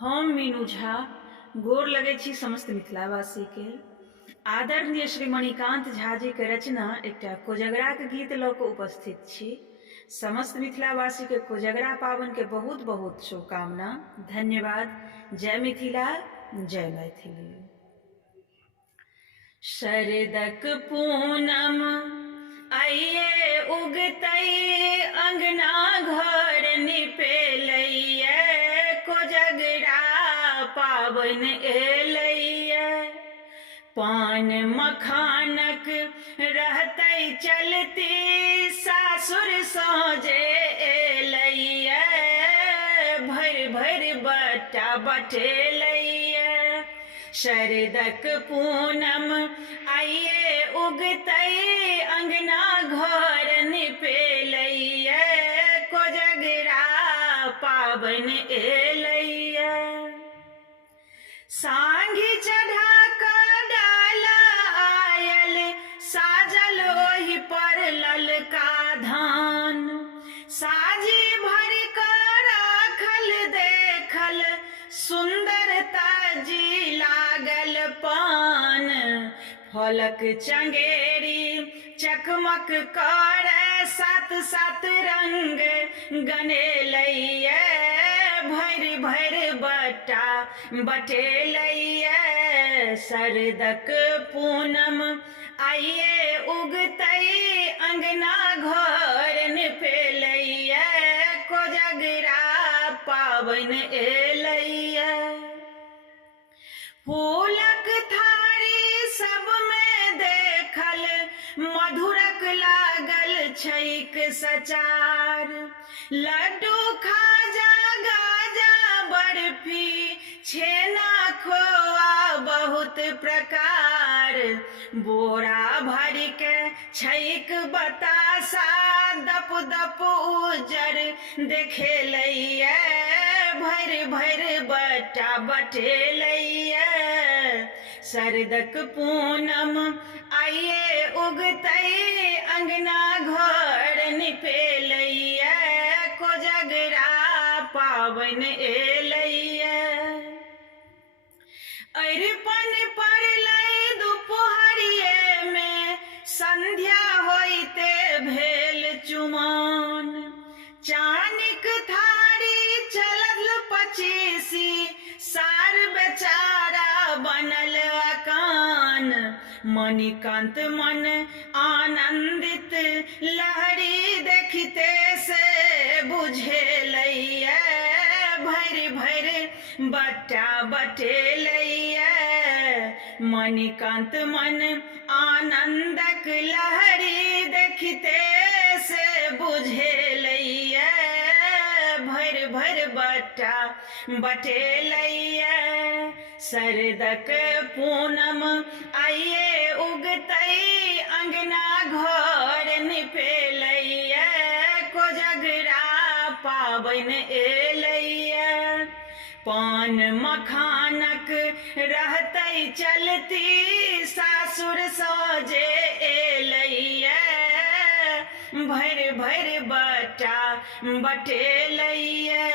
हम मीनू झा गोर लगै छी समस्त मिथिलावासी के। आदरणीय श्री मणिकांत झा जी के रचना एकटा कोजगरा के गीत लऽ कऽ उपस्थित छी। समस्त मिथिलावासी के कोजगरा पावन के बहुत बहुत शुभकामना। धन्यवाद। जय मिथिला, जय मैथिली। शरदक पूनम आइये उगतै, अंगना घर निपेलैये, कोजगरा पावन एलैये। पान मखानक रहतै चलती, सासुर साँझे एलैये, भरि भरि बट्टा बटेलैये। शरदक पूनम आइये उगतै, अंगना घर निपेलैये, कोजगरा पावन एलैये। सांझी चढ़ा कऽ डाला आयल, साजल ओहि पर ललका धान। साझी भर कऽ राखल देखल, सुन्दरता जी लागल पान। फलक चंगेरी चकमक करे, सात सात रंग गनेलैये, भरि भरि बट्टा बटेलैये। शरदक पूनम आइये उगतै, अंगना घर निपेलैये, कोजगरा पावन एलैये। फूलक थारी सब में देखल, मधुरक लागल छैक सचार। लड्डू खाजा गाजा बर्फी, छेना खोआ बहुत प्रकार। बोरा भरि के छैक बतासा, दप दप उजर देखेलैये, भरि भरि बट्टा बटेलैये। शरदक पूनम आइये उगतै, अंगना घर निपेलैये, कोजगरा पावन एलैये। अरिपन पड़लै दुपहरिये में, संध्या होइते भेल चुमाओन। चानिक थारी चलल पचीसी, सार बेचारा बनल अकान। मणिकांत मन आनंदित, लहरी देखते से बुझेलैये, भरि भरि बट्टा बटेलैये। मणिकांत मन आनंदक लहरी देखते से बुझेलैये, भरि भरि बट्टा बटेलैये। शरदक पूनम आइये उगतै, अंगना घर निपेलैये, कोजगरा पावन एलैये। पान मखानक रहतै चलती, सासुर साँझे एलैये, भरि भरि बट्टा बटेलैये।